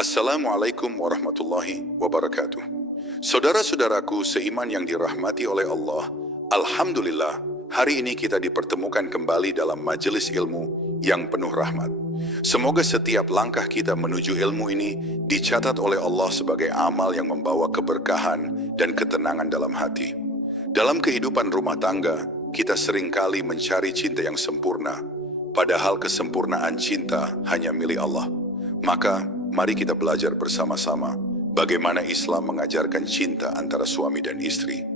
Assalamualaikum warahmatullahi wabarakatuh. Saudara-saudaraku seiman yang dirahmati oleh Allah, Alhamdulillah, hari ini kita dipertemukan kembali dalam majelis ilmu yang penuh rahmat. Semoga setiap langkah kita menuju ilmu ini dicatat oleh Allah sebagai amal yang membawa keberkahan dan ketenangan dalam hati. Dalam kehidupan rumah tangga, kita seringkali mencari cinta yang sempurna, padahal kesempurnaan cinta hanya milik Allah. Maka, mari kita belajar bersama-sama bagaimana Islam mengajarkan cinta antara suami dan istri.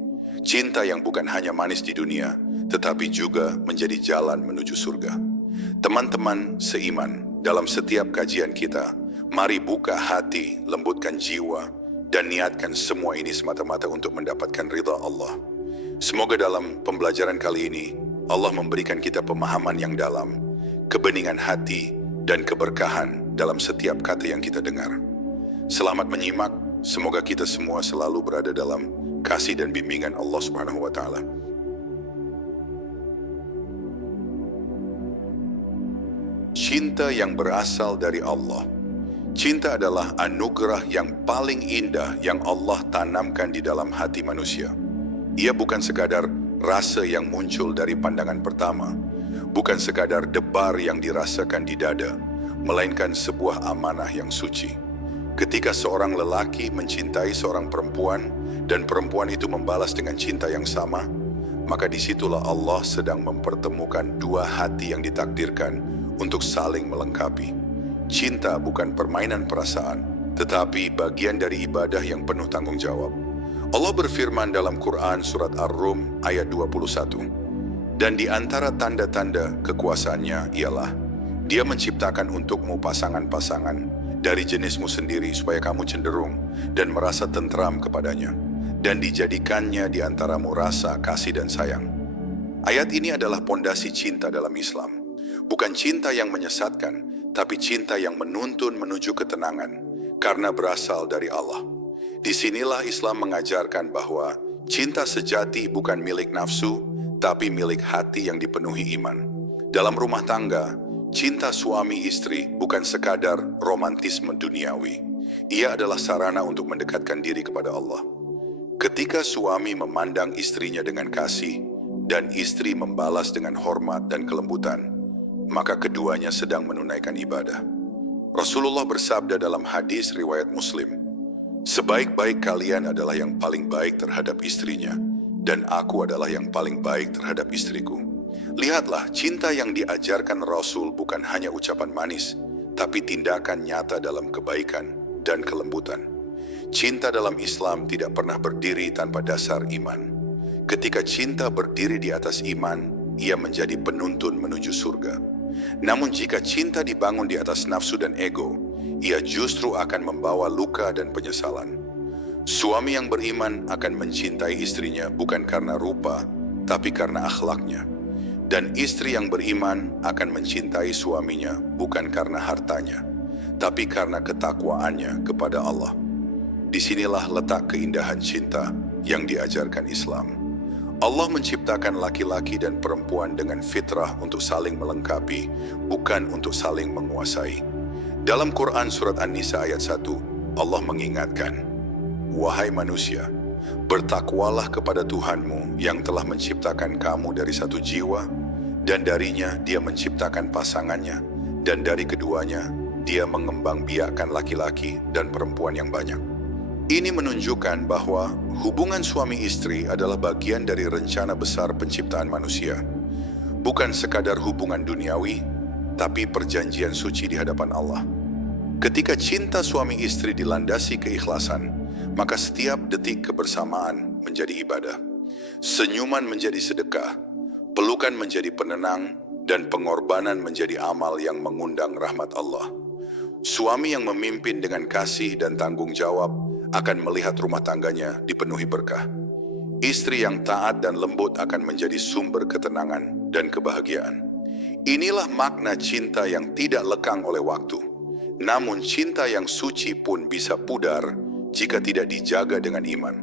Cinta yang bukan hanya manis di dunia, tetapi juga menjadi jalan menuju surga. Teman-teman seiman, dalam setiap kajian kita, mari buka hati, lembutkan jiwa, dan niatkan semua ini semata-mata untuk mendapatkan ridha Allah. Semoga dalam pembelajaran kali ini, Allah memberikan kita pemahaman yang dalam, kebeningan hati, dan keberkahan dalam setiap kata yang kita dengar. Selamat menyimak, semoga kita semua selalu berada dalam kasih dan bimbingan Allah Subhanahu wa Ta'ala. Cinta yang berasal dari Allah. Cinta adalah anugerah yang paling indah yang Allah tanamkan di dalam hati manusia. Ia bukan sekadar rasa yang muncul dari pandangan pertama, bukan sekadar debar yang dirasakan di dada, melainkan sebuah amanah yang suci. Ketika seorang lelaki mencintai seorang perempuan dan perempuan itu membalas dengan cinta yang sama, maka disitulah Allah sedang mempertemukan dua hati yang ditakdirkan untuk saling melengkapi. Cinta bukan permainan perasaan, tetapi bagian dari ibadah yang penuh tanggung jawab. Allah berfirman dalam Quran surat Ar-Rum ayat 21, "Dan di antara tanda-tanda kekuasaannya ialah Dia menciptakan untukmu pasangan-pasangan dari jenismu sendiri supaya kamu cenderung dan merasa tentram kepadanya, dan dijadikannya di antaramu rasa kasih dan sayang." Ayat ini adalah pondasi cinta dalam Islam. Bukan cinta yang menyesatkan, tapi cinta yang menuntun menuju ketenangan, karena berasal dari Allah. Disinilah Islam mengajarkan bahwa cinta sejati bukan milik nafsu, tapi milik hati yang dipenuhi iman. Dalam rumah tangga, cinta suami istri bukan sekadar romantisme duniawi. Ia adalah sarana untuk mendekatkan diri kepada Allah. Ketika suami memandang istrinya dengan kasih, dan istri membalas dengan hormat dan kelembutan, maka keduanya sedang menunaikan ibadah. Rasulullah bersabda dalam hadis riwayat Muslim, "Sebaik-baik kalian adalah yang paling baik terhadap istrinya, dan aku adalah yang paling baik terhadap istriku." Lihatlah, cinta yang diajarkan Rasul bukan hanya ucapan manis, tapi tindakan nyata dalam kebaikan dan kelembutan. Cinta dalam Islam tidak pernah berdiri tanpa dasar iman. Ketika cinta berdiri di atas iman, ia menjadi penuntun menuju surga. Namun jika cinta dibangun di atas nafsu dan ego, ia justru akan membawa luka dan penyesalan. Suami yang beriman akan mencintai istrinya bukan karena rupa, tapi karena akhlaknya. Dan istri yang beriman akan mencintai suaminya bukan karena hartanya, tapi karena ketakwaannya kepada Allah. Disinilah letak keindahan cinta yang diajarkan Islam. Allah menciptakan laki-laki dan perempuan dengan fitrah untuk saling melengkapi, bukan untuk saling menguasai. Dalam Quran surat An-Nisa ayat 1, Allah mengingatkan, "Wahai manusia, bertakwalah kepada Tuhanmu yang telah menciptakan kamu dari satu jiwa, dan darinya Dia menciptakan pasangannya, dan dari keduanya Dia mengembangbiakkan laki-laki dan perempuan yang banyak." Ini menunjukkan bahwa hubungan suami istri adalah bagian dari rencana besar penciptaan manusia. Bukan sekadar hubungan duniawi, tapi perjanjian suci di hadapan Allah. Ketika cinta suami istri dilandasi keikhlasan, maka setiap detik kebersamaan menjadi ibadah. Senyuman menjadi sedekah, pelukan menjadi penenang, dan pengorbanan menjadi amal yang mengundang rahmat Allah. Suami yang memimpin dengan kasih dan tanggung jawab akan melihat rumah tangganya dipenuhi berkah. Istri yang taat dan lembut akan menjadi sumber ketenangan dan kebahagiaan. Inilah makna cinta yang tidak lekang oleh waktu. Namun cinta yang suci pun bisa pudar jika tidak dijaga dengan iman.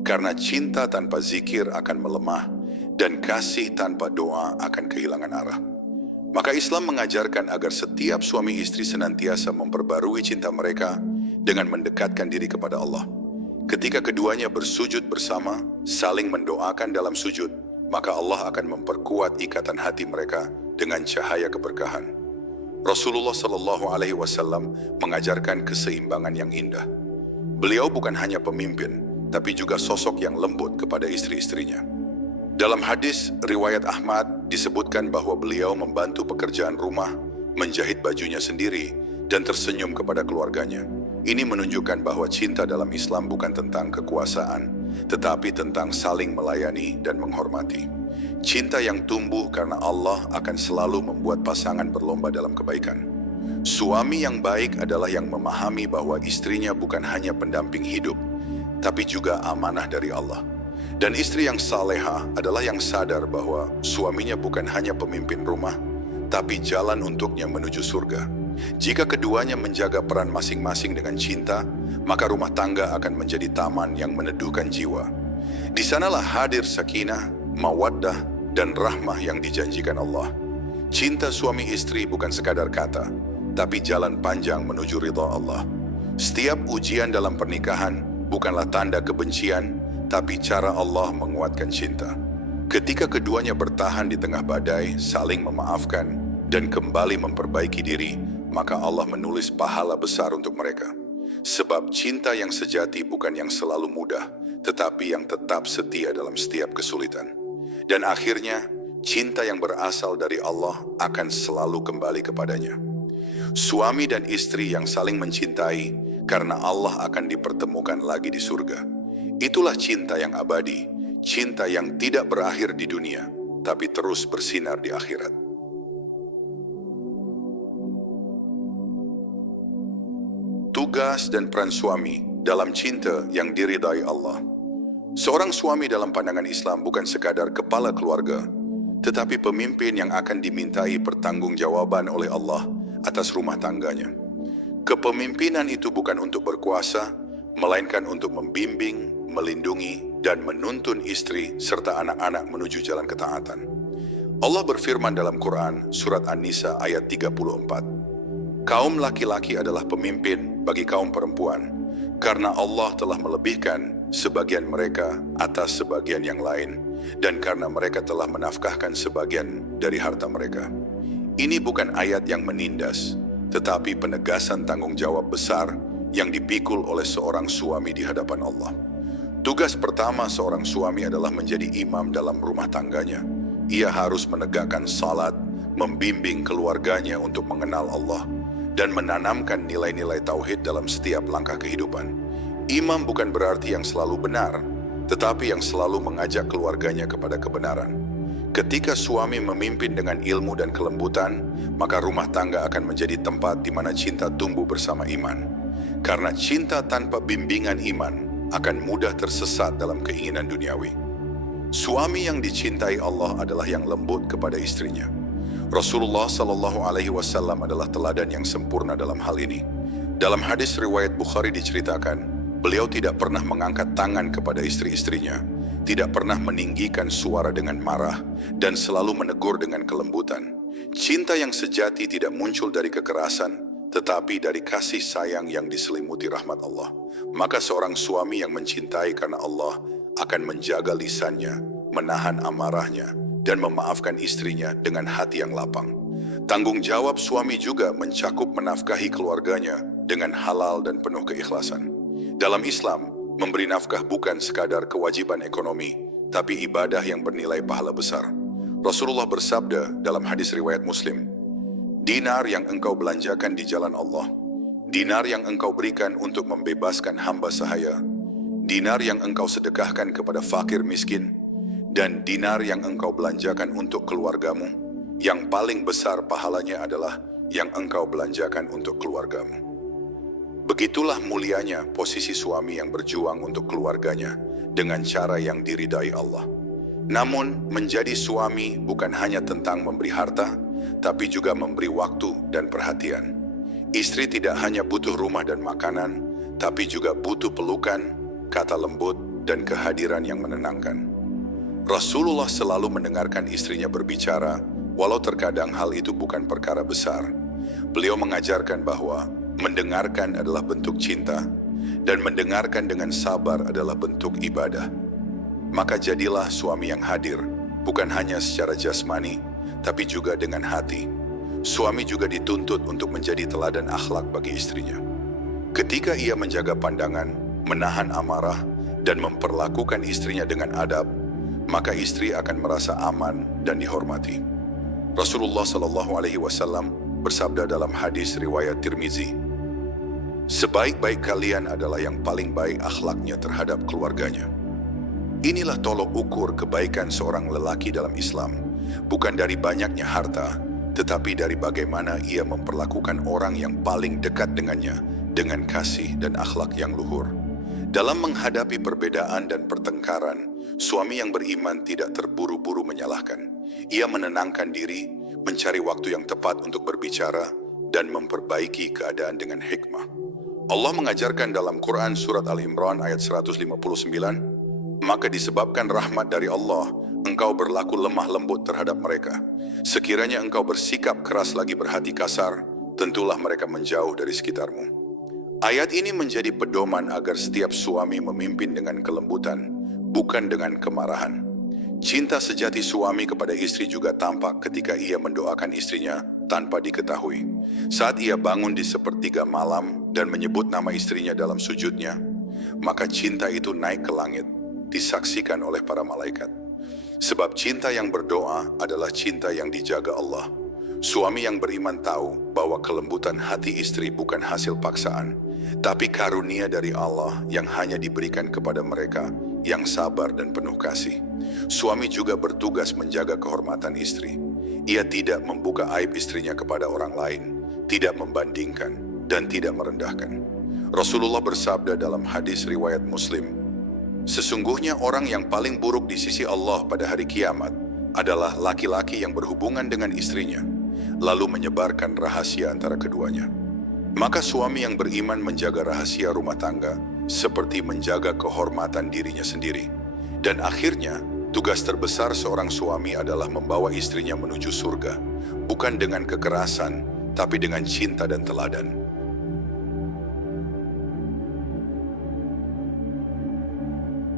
Karena cinta tanpa zikir akan melemah, dan kasih tanpa doa akan kehilangan arah. Maka Islam mengajarkan agar setiap suami istri senantiasa memperbarui cinta mereka dengan mendekatkan diri kepada Allah. Ketika keduanya bersujud bersama, saling mendoakan dalam sujud, maka Allah akan memperkuat ikatan hati mereka dengan cahaya keberkahan. Rasulullah Shallallahu Alaihi Wasallam mengajarkan keseimbangan yang indah. Beliau bukan hanya pemimpin, tapi juga sosok yang lembut kepada istri-istrinya. Dalam hadis riwayat Ahmad disebutkan bahwa beliau membantu pekerjaan rumah, menjahit bajunya sendiri, dan tersenyum kepada keluarganya. Ini menunjukkan bahwa cinta dalam Islam bukan tentang kekuasaan, tetapi tentang saling melayani dan menghormati. Cinta yang tumbuh karena Allah akan selalu membuat pasangan berlomba dalam kebaikan. Suami yang baik adalah yang memahami bahwa istrinya bukan hanya pendamping hidup, tapi juga amanah dari Allah. Dan istri yang saleha adalah yang sadar bahwa suaminya bukan hanya pemimpin rumah, tapi jalan untuknya menuju surga. Jika keduanya menjaga peran masing-masing dengan cinta, maka rumah tangga akan menjadi taman yang meneduhkan jiwa. Di sanalah hadir sakinah, mawaddah, dan rahmah yang dijanjikan Allah. Cinta suami istri bukan sekadar kata, tapi jalan panjang menuju ridha Allah. Setiap ujian dalam pernikahan bukanlah tanda kebencian, tapi cara Allah menguatkan cinta. Ketika keduanya bertahan di tengah badai, saling memaafkan, dan kembali memperbaiki diri, maka Allah menulis pahala besar untuk mereka. Sebab cinta yang sejati bukan yang selalu mudah, tetapi yang tetap setia dalam setiap kesulitan. Dan akhirnya, cinta yang berasal dari Allah akan selalu kembali kepadanya. Suami dan istri yang saling mencintai, karena Allah akan dipertemukan lagi di surga. Itulah cinta yang abadi, cinta yang tidak berakhir di dunia, tapi terus bersinar di akhirat. Tugas dan peran suami dalam cinta yang diridai Allah. Seorang suami dalam pandangan Islam bukan sekadar kepala keluarga, tetapi pemimpin yang akan dimintai pertanggungjawaban oleh Allah atas rumah tangganya. Kepemimpinan itu bukan untuk berkuasa, melainkan untuk membimbing, melindungi, dan menuntun istri serta anak-anak menuju jalan ketaatan. Allah berfirman dalam Quran, surat An-Nisa ayat 34. Kaum laki-laki adalah pemimpin bagi kaum perempuan, karena Allah telah melebihkan sebagian mereka atas sebagian yang lain, dan karena mereka telah menafkahkan sebagian dari harta mereka. Ini bukan ayat yang menindas, tetapi penegasan tanggung jawab besar yang dipikul oleh seorang suami di hadapan Allah. Tugas pertama seorang suami adalah menjadi imam dalam rumah tangganya. Ia harus menegakkan salat, membimbing keluarganya untuk mengenal Allah, dan menanamkan nilai-nilai tauhid dalam setiap langkah kehidupan. Imam bukan berarti yang selalu benar, tetapi yang selalu mengajak keluarganya kepada kebenaran. Ketika suami memimpin dengan ilmu dan kelembutan, maka rumah tangga akan menjadi tempat di mana cinta tumbuh bersama iman. Karena cinta tanpa bimbingan iman akan mudah tersesat dalam keinginan duniawi. Suami yang dicintai Allah adalah yang lembut kepada istrinya. Rasulullah Shallallahu Alaihi Wasallam adalah teladan yang sempurna dalam hal ini. Dalam hadis riwayat Bukhari diceritakan, beliau tidak pernah mengangkat tangan kepada istri-istrinya, tidak pernah meninggikan suara dengan marah, dan selalu menegur dengan kelembutan. Cinta yang sejati tidak muncul dari kekerasan, tetapi dari kasih sayang yang diselimuti rahmat Allah. Maka seorang suami yang mencintai karena Allah akan menjaga lisannya, menahan amarahnya, dan memaafkan istrinya dengan hati yang lapang. Tanggung jawab suami juga mencakup menafkahi keluarganya dengan halal dan penuh keikhlasan. Dalam Islam, memberi nafkah bukan sekadar kewajiban ekonomi, tapi ibadah yang bernilai pahala besar. Rasulullah bersabda dalam hadis riwayat Muslim, dinar yang engkau belanjakan di jalan Allah, dinar yang engkau berikan untuk membebaskan hamba sahaya, dinar yang engkau sedekahkan kepada fakir miskin, dan dinar yang engkau belanjakan untuk keluargamu, yang paling besar pahalanya adalah yang engkau belanjakan untuk keluargamu. Begitulah mulianya posisi suami yang berjuang untuk keluarganya dengan cara yang diridai Allah. Namun, menjadi suami bukan hanya tentang memberi harta, tapi juga memberi waktu dan perhatian. Istri tidak hanya butuh rumah dan makanan, tapi juga butuh pelukan, kata lembut, dan kehadiran yang menenangkan. Rasulullah selalu mendengarkan istrinya berbicara, walau terkadang hal itu bukan perkara besar. Beliau mengajarkan bahwa mendengarkan adalah bentuk cinta, dan mendengarkan dengan sabar adalah bentuk ibadah. Maka jadilah suami yang hadir, bukan hanya secara jasmani, tapi juga dengan hati. Suami juga dituntut untuk menjadi teladan akhlak bagi istrinya. Ketika ia menjaga pandangan, menahan amarah, dan memperlakukan istrinya dengan adab, maka istri akan merasa aman dan dihormati. Rasulullah SAW bersabda dalam hadis riwayat Tirmizi, "Sebaik-baik kalian adalah yang paling baik akhlaknya terhadap keluarganya." Inilah tolok ukur kebaikan seorang lelaki dalam Islam, bukan dari banyaknya harta, tetapi dari bagaimana ia memperlakukan orang yang paling dekat dengannya dengan kasih dan akhlak yang luhur. Dalam menghadapi perbedaan dan pertengkaran, suami yang beriman tidak terburu-buru menyalahkan. Ia menenangkan diri, mencari waktu yang tepat untuk berbicara, dan memperbaiki keadaan dengan hikmah. Allah mengajarkan dalam Quran Surat Al-Imran ayat 159, "Maka disebabkan rahmat dari Allah, engkau berlaku lemah lembut terhadap mereka. Sekiranya engkau bersikap keras lagi berhati kasar, tentulah mereka menjauh dari sekitarmu." Ayat ini menjadi pedoman agar setiap suami memimpin dengan kelembutan, bukan dengan kemarahan. Cinta sejati suami kepada istri juga tampak ketika ia mendoakan istrinya tanpa diketahui. Saat ia bangun di sepertiga malam dan menyebut nama istrinya dalam sujudnya, maka cinta itu naik ke langit, disaksikan oleh para malaikat. Sebab cinta yang berdoa adalah cinta yang dijaga Allah. Suami yang beriman tahu bahwa kelembutan hati istri bukan hasil paksaan, tapi karunia dari Allah yang hanya diberikan kepada mereka yang sabar dan penuh kasih. Suami juga bertugas menjaga kehormatan istri. Ia tidak membuka aib istrinya kepada orang lain, tidak membandingkan, dan tidak merendahkan. Rasulullah bersabda dalam hadis riwayat Muslim, "Sesungguhnya orang yang paling buruk di sisi Allah pada hari kiamat adalah laki-laki yang berhubungan dengan istrinya, lalu menyebarkan rahasia antara keduanya." Maka suami yang beriman menjaga rahasia rumah tangga seperti menjaga kehormatan dirinya sendiri. Dan akhirnya, tugas terbesar seorang suami adalah membawa istrinya menuju surga, bukan dengan kekerasan, tapi dengan cinta dan teladan.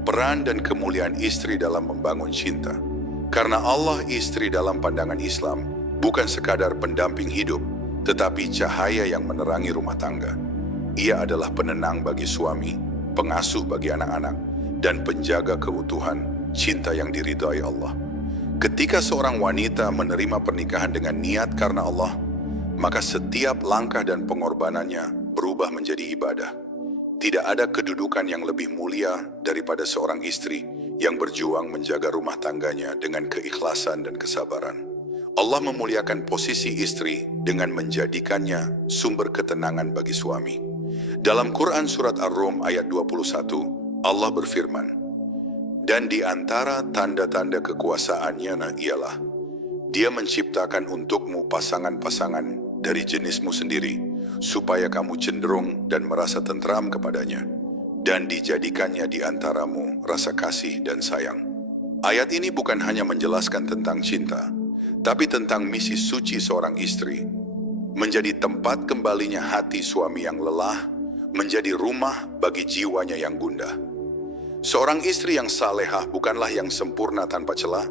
Peran dan kemuliaan istri dalam membangun cinta. Karena Allah, istri dalam pandangan Islam bukan sekadar pendamping hidup, tetapi cahaya yang menerangi rumah tangga. Ia adalah penenang bagi suami, pengasuh bagi anak-anak, dan penjaga keutuhan cinta yang diridhai Allah. Ketika seorang wanita menerima pernikahan dengan niat karena Allah, maka setiap langkah dan pengorbanannya berubah menjadi ibadah. Tidak ada kedudukan yang lebih mulia daripada seorang istri yang berjuang menjaga rumah tangganya dengan keikhlasan dan kesabaran. Allah memuliakan posisi istri dengan menjadikannya sumber ketenangan bagi suami. Dalam Quran Surat Ar-Rum ayat 21, Allah berfirman, "Dan di antara tanda-tanda kekuasaannya ialah, Dia menciptakan untukmu pasangan-pasangan dari jenismu sendiri, supaya kamu cenderung dan merasa tentram kepadanya, dan dijadikannya di antaramu rasa kasih dan sayang." Ayat ini bukan hanya menjelaskan tentang cinta, tapi tentang misi suci seorang istri, menjadi tempat kembalinya hati suami yang lelah, menjadi rumah bagi jiwanya yang gundah. Seorang istri yang salehah bukanlah yang sempurna tanpa celah,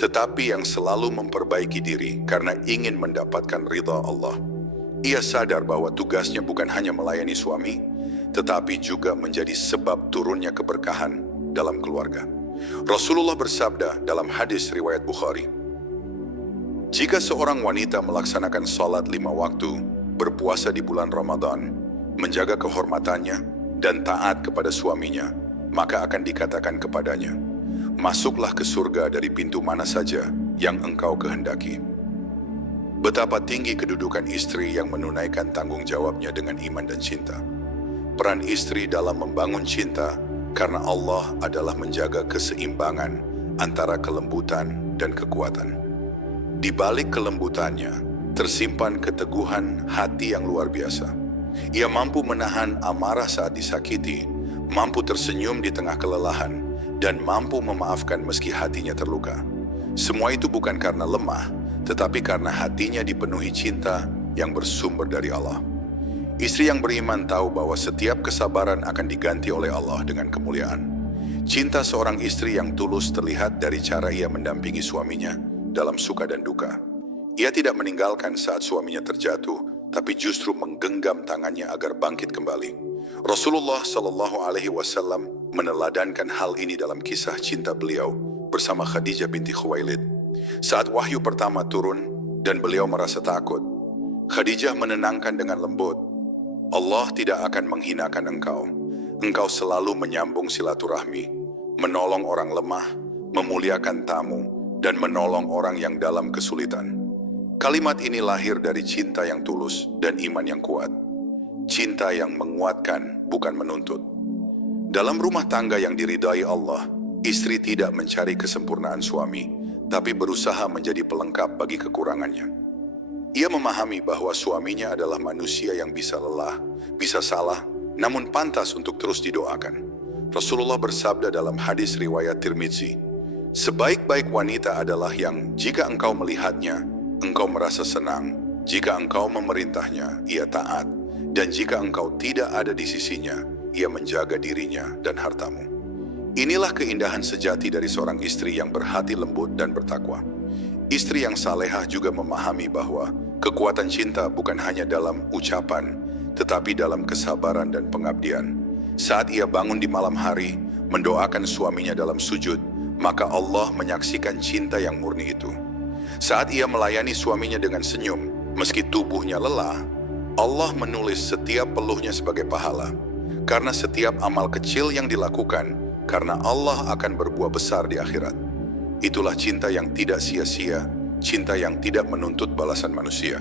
tetapi yang selalu memperbaiki diri karena ingin mendapatkan ridha Allah. Ia sadar bahwa tugasnya bukan hanya melayani suami, tetapi juga menjadi sebab turunnya keberkahan dalam keluarga. Rasulullah bersabda dalam hadis riwayat Bukhari, "Jika seorang wanita melaksanakan salat 5 waktu, berpuasa di bulan Ramadan, menjaga kehormatannya, dan taat kepada suaminya, maka akan dikatakan kepadanya, 'Masuklah ke surga dari pintu mana saja yang engkau kehendaki.'" Betapa tinggi kedudukan istri yang menunaikan tanggung jawabnya dengan iman dan cinta. Peran istri dalam membangun cinta karena Allah adalah menjaga keseimbangan antara kelembutan dan kekuatan. Di balik kelembutannya, tersimpan keteguhan hati yang luar biasa. Ia mampu menahan amarah saat disakiti, mampu tersenyum di tengah kelelahan, dan mampu memaafkan meski hatinya terluka. Semua itu bukan karena lemah, tetapi karena hatinya dipenuhi cinta yang bersumber dari Allah. Istri yang beriman tahu bahwa setiap kesabaran akan diganti oleh Allah dengan kemuliaan. Cinta seorang istri yang tulus terlihat dari cara ia mendampingi suaminya dalam suka dan duka. Ia tidak meninggalkan saat suaminya terjatuh, tapi justru menggenggam tangannya agar bangkit kembali. Rasulullah Shallallahu Alaihi Wasallam meneladankan hal ini dalam kisah cinta beliau bersama Khadijah binti Khuwailid. Saat wahyu pertama turun dan beliau merasa takut, Khadijah menenangkan dengan lembut, Allah tidak akan menghinakan engkau. Engkau selalu menyambung silaturahmi, menolong orang lemah, memuliakan tamu, dan menolong orang yang dalam kesulitan. Kalimat ini lahir dari cinta yang tulus dan iman yang kuat. Cinta yang menguatkan, bukan menuntut. Dalam rumah tangga yang diridai Allah, istri tidak mencari kesempurnaan suami, tapi berusaha menjadi pelengkap bagi kekurangannya. Ia memahami bahwa suaminya adalah manusia yang bisa lelah, bisa salah, namun pantas untuk terus didoakan. Rasulullah bersabda dalam hadis riwayat Tirmidzi, sebaik-baik wanita adalah yang jika engkau melihatnya, engkau merasa senang, jika engkau memerintahnya, ia taat, dan jika engkau tidak ada di sisinya, ia menjaga dirinya dan hartamu. Inilah keindahan sejati dari seorang istri yang berhati lembut dan bertakwa. Istri yang salehah juga memahami bahwa kekuatan cinta bukan hanya dalam ucapan, tetapi dalam kesabaran dan pengabdian. Saat ia bangun di malam hari, mendoakan suaminya dalam sujud, maka Allah menyaksikan cinta yang murni itu. Saat ia melayani suaminya dengan senyum, meski tubuhnya lelah, Allah menulis setiap peluhnya sebagai pahala. Karena setiap amal kecil yang dilakukan, karena Allah akan berbuah besar di akhirat. Itulah cinta yang tidak sia-sia, cinta yang tidak menuntut balasan manusia.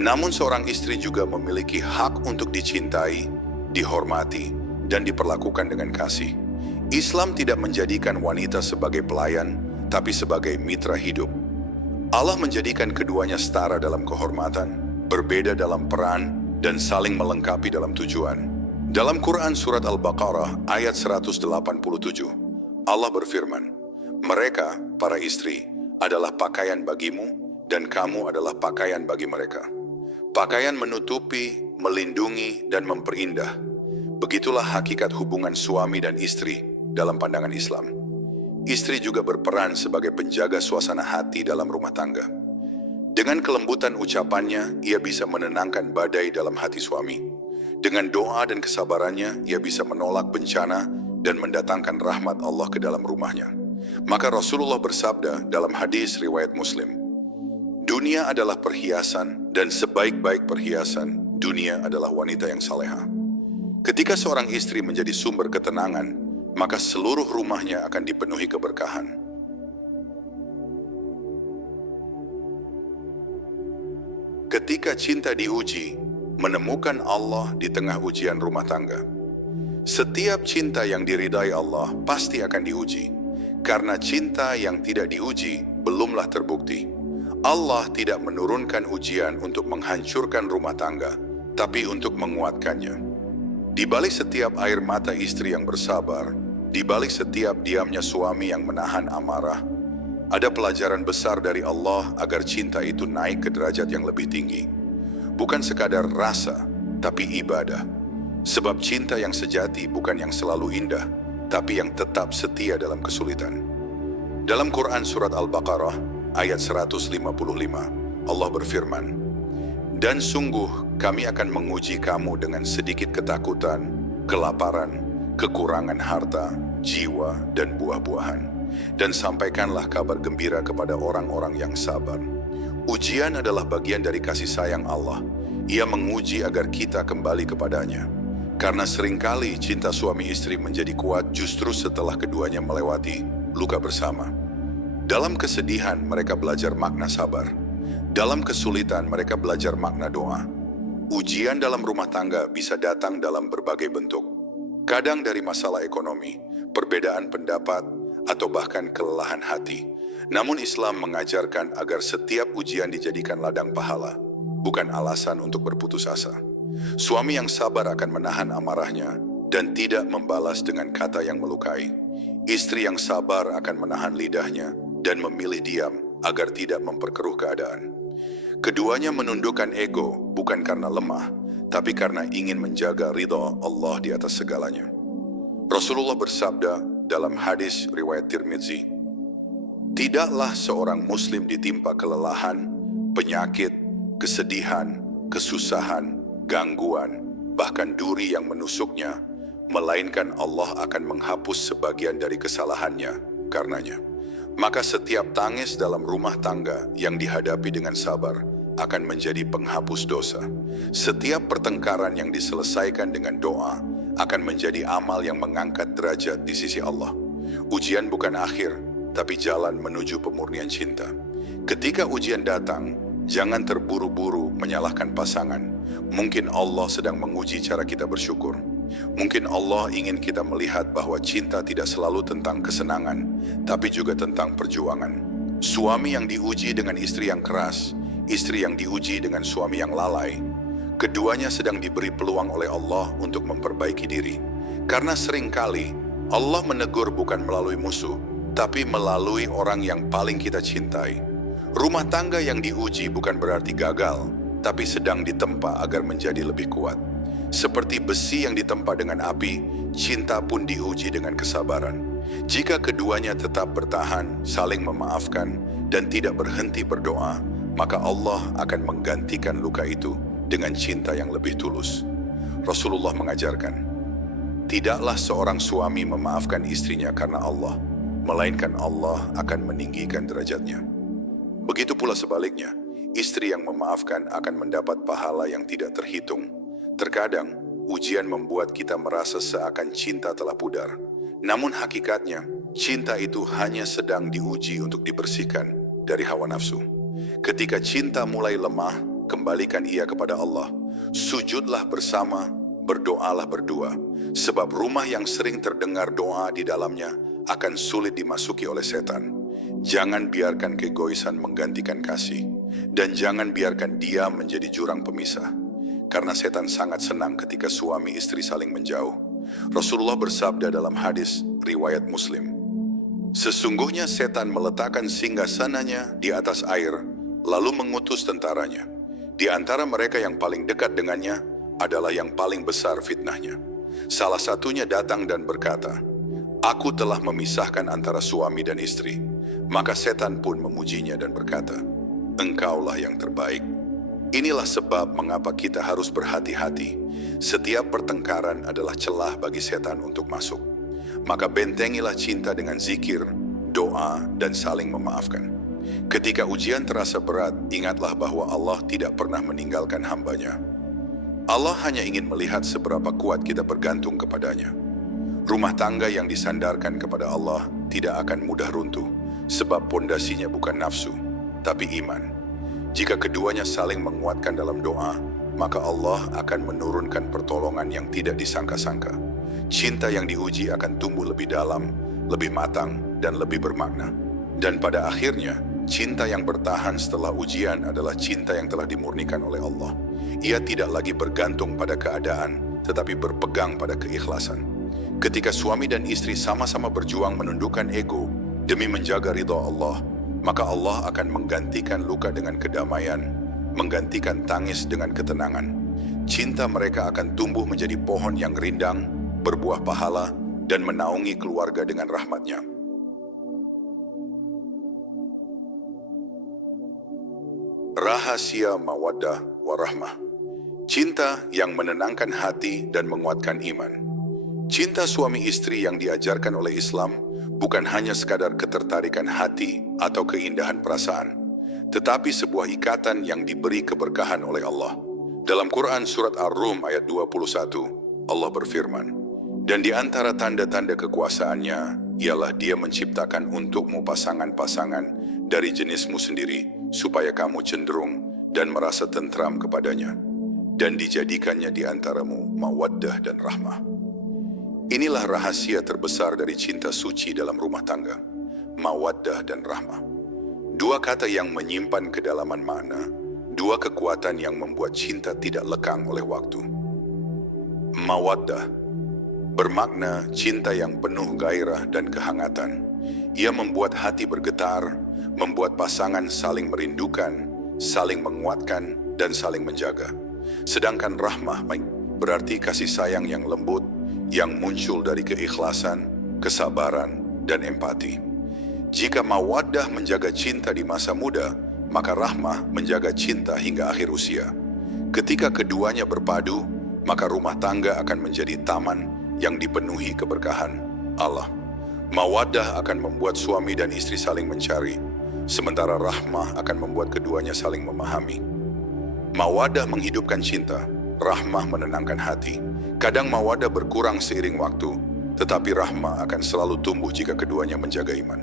Namun seorang istri juga memiliki hak untuk dicintai, dihormati, dan diperlakukan dengan kasih. Islam tidak menjadikan wanita sebagai pelayan, tapi sebagai mitra hidup. Allah menjadikan keduanya setara dalam kehormatan, berbeda dalam peran, dan saling melengkapi dalam tujuan. Dalam Quran Surat Al-Baqarah ayat 187, Allah berfirman, mereka, para istri, adalah pakaian bagimu, dan kamu adalah pakaian bagi mereka. Pakaian menutupi, melindungi, dan memperindah. Begitulah hakikat hubungan suami dan istri dalam pandangan Islam. Istri juga berperan sebagai penjaga suasana hati dalam rumah tangga. Dengan kelembutan ucapannya, ia bisa menenangkan badai dalam hati suami. Dengan doa dan kesabarannya, ia bisa menolak bencana dan mendatangkan rahmat Allah ke dalam rumahnya. Maka Rasulullah bersabda dalam hadis riwayat Muslim, dunia adalah perhiasan dan sebaik-baik perhiasan, dunia adalah wanita yang salehah. Ketika seorang istri menjadi sumber ketenangan, maka seluruh rumahnya akan dipenuhi keberkahan. Ketika cinta diuji, menemukan Allah di tengah ujian rumah tangga. Setiap cinta yang diridai Allah pasti akan diuji. Karena cinta yang tidak diuji belumlah terbukti. Allah tidak menurunkan ujian untuk menghancurkan rumah tangga, tapi untuk menguatkannya. Di balik setiap air mata istri yang bersabar, di balik setiap diamnya suami yang menahan amarah, ada pelajaran besar dari Allah agar cinta itu naik ke derajat yang lebih tinggi. Bukan sekadar rasa, tapi ibadah. Sebab cinta yang sejati bukan yang selalu indah, tapi yang tetap setia dalam kesulitan. Dalam Quran Surat Al-Baqarah ayat 155, Allah berfirman, dan sungguh kami akan menguji kamu dengan sedikit ketakutan, kelaparan, kekurangan harta, jiwa, dan buah-buahan. Dan sampaikanlah kabar gembira kepada orang-orang yang sabar. Ujian adalah bagian dari kasih sayang Allah. Ia menguji agar kita kembali kepadanya. Karena seringkali cinta suami istri menjadi kuat justru setelah keduanya melewati luka bersama. Dalam kesedihan mereka belajar makna sabar. Dalam kesulitan mereka belajar makna doa. Ujian dalam rumah tangga bisa datang dalam berbagai bentuk. Kadang dari masalah ekonomi, perbedaan pendapat, atau bahkan kelelahan hati. Namun Islam mengajarkan agar setiap ujian dijadikan ladang pahala, bukan alasan untuk berputus asa. Suami yang sabar akan menahan amarahnya dan tidak membalas dengan kata yang melukai. Istri yang sabar akan menahan lidahnya dan memilih diam agar tidak memperkeruh keadaan. Keduanya menundukkan ego bukan karena lemah, tapi karena ingin menjaga ridha Allah di atas segalanya. Rasulullah bersabda dalam hadis riwayat Tirmidzi, "Tidaklah seorang muslim ditimpa kelelahan, penyakit, kesedihan, kesusahan, gangguan, bahkan duri yang menusuknya, melainkan Allah akan menghapus sebagian dari kesalahannya karenanya. Maka setiap tangis dalam rumah tangga yang dihadapi dengan sabar akan menjadi penghapus dosa. Setiap pertengkaran yang diselesaikan dengan doa akan menjadi amal yang mengangkat derajat di sisi Allah. Ujian bukan akhir, tapi jalan menuju pemurnian cinta. Ketika ujian datang, jangan terburu-buru menyalahkan pasangan. Mungkin Allah sedang menguji cara kita bersyukur. Mungkin Allah ingin kita melihat bahwa cinta tidak selalu tentang kesenangan, tapi juga tentang perjuangan. Suami yang diuji dengan istri yang keras, istri yang diuji dengan suami yang lalai, keduanya sedang diberi peluang oleh Allah untuk memperbaiki diri. Karena seringkali Allah menegur bukan melalui musuh, tapi melalui orang yang paling kita cintai. Rumah tangga yang diuji bukan berarti gagal, tapi sedang ditempa agar menjadi lebih kuat. Seperti besi yang ditempa dengan api, cinta pun diuji dengan kesabaran. Jika keduanya tetap bertahan, saling memaafkan, dan tidak berhenti berdoa, maka Allah akan menggantikan luka itu dengan cinta yang lebih tulus. Rasulullah mengajarkan, tidaklah seorang suami memaafkan istrinya karena Allah, melainkan Allah akan meninggikan derajatnya. Begitu pula sebaliknya, istri yang memaafkan akan mendapat pahala yang tidak terhitung. Terkadang, ujian membuat kita merasa seakan cinta telah pudar. Namun hakikatnya, cinta itu hanya sedang diuji untuk dibersihkan dari hawa nafsu. Ketika cinta mulai lemah, kembalikan ia kepada Allah. Sujudlah bersama, berdoalah berdua. Sebab rumah yang sering terdengar doa di dalamnya akan sulit dimasuki oleh setan. Jangan biarkan keegoisan menggantikan kasih. Dan jangan biarkan dia menjadi jurang pemisah. Karena setan sangat senang ketika suami istri saling menjauh. Rasulullah bersabda dalam hadis riwayat Muslim, sesungguhnya setan meletakkan singgasananya di atas air, lalu mengutus tentaranya. Di antara mereka yang paling dekat dengannya adalah yang paling besar fitnahnya. Salah satunya datang dan berkata, "Aku telah memisahkan antara suami dan istri." Maka setan pun memujinya dan berkata, "Engkaulah yang terbaik." Inilah sebab mengapa kita harus berhati-hati. Setiap pertengkaran adalah celah bagi setan untuk masuk. Maka bentengilah cinta dengan zikir, doa, dan saling memaafkan. Ketika ujian terasa berat, ingatlah bahwa Allah tidak pernah meninggalkan hamba-Nya. Allah hanya ingin melihat seberapa kuat kita bergantung kepadanya. Rumah tangga yang disandarkan kepada Allah tidak akan mudah runtuh, sebab pondasinya bukan nafsu, tapi iman. Jika keduanya saling menguatkan dalam doa, maka Allah akan menurunkan pertolongan yang tidak disangka-sangka. Cinta yang diuji akan tumbuh lebih dalam, lebih matang, dan lebih bermakna. Dan pada akhirnya, cinta yang bertahan setelah ujian adalah cinta yang telah dimurnikan oleh Allah. Ia tidak lagi bergantung pada keadaan, tetapi berpegang pada keikhlasan. Ketika suami dan istri sama-sama berjuang menundukkan ego demi menjaga ridha Allah, maka Allah akan menggantikan luka dengan kedamaian, menggantikan tangis dengan ketenangan. Cinta mereka akan tumbuh menjadi pohon yang rindang, berbuah pahala, dan menaungi keluarga dengan rahmat-Nya. Rahasia mawaddah warahmah. Cinta yang menenangkan hati dan menguatkan iman. Cinta suami istri yang diajarkan oleh Islam bukan hanya sekadar ketertarikan hati atau keindahan perasaan, tetapi sebuah ikatan yang diberi keberkahan oleh Allah. Dalam Quran Surat Ar-Rum ayat 21, Allah berfirman, "Dan di antara tanda-tanda kekuasaannya, ialah Dia menciptakan untukmu pasangan-pasangan dari jenismu sendiri, supaya kamu cenderung dan merasa tentram kepadanya, dan dijadikannya di antaramu mawaddah dan rahmah." Inilah rahasia terbesar dari cinta suci dalam rumah tangga, mawaddah dan rahmah. Dua kata yang menyimpan kedalaman makna, dua kekuatan yang membuat cinta tidak lekang oleh waktu. Mawaddah bermakna cinta yang penuh gairah dan kehangatan. Ia membuat hati bergetar, membuat pasangan saling merindukan, saling menguatkan, dan saling menjaga. Sedangkan rahmah berarti kasih sayang yang lembut, yang muncul dari keikhlasan, kesabaran, dan empati. Jika mawaddah menjaga cinta di masa muda, maka rahmah menjaga cinta hingga akhir usia. Ketika keduanya berpadu, maka rumah tangga akan menjadi taman yang dipenuhi keberkahan Allah. Mawaddah akan membuat suami dan istri saling mencari, sementara rahmah akan membuat keduanya saling memahami. Mawaddah menghidupkan cinta, rahmah menenangkan hati. Kadang mawaddah berkurang seiring waktu, tetapi rahmah akan selalu tumbuh jika keduanya menjaga iman.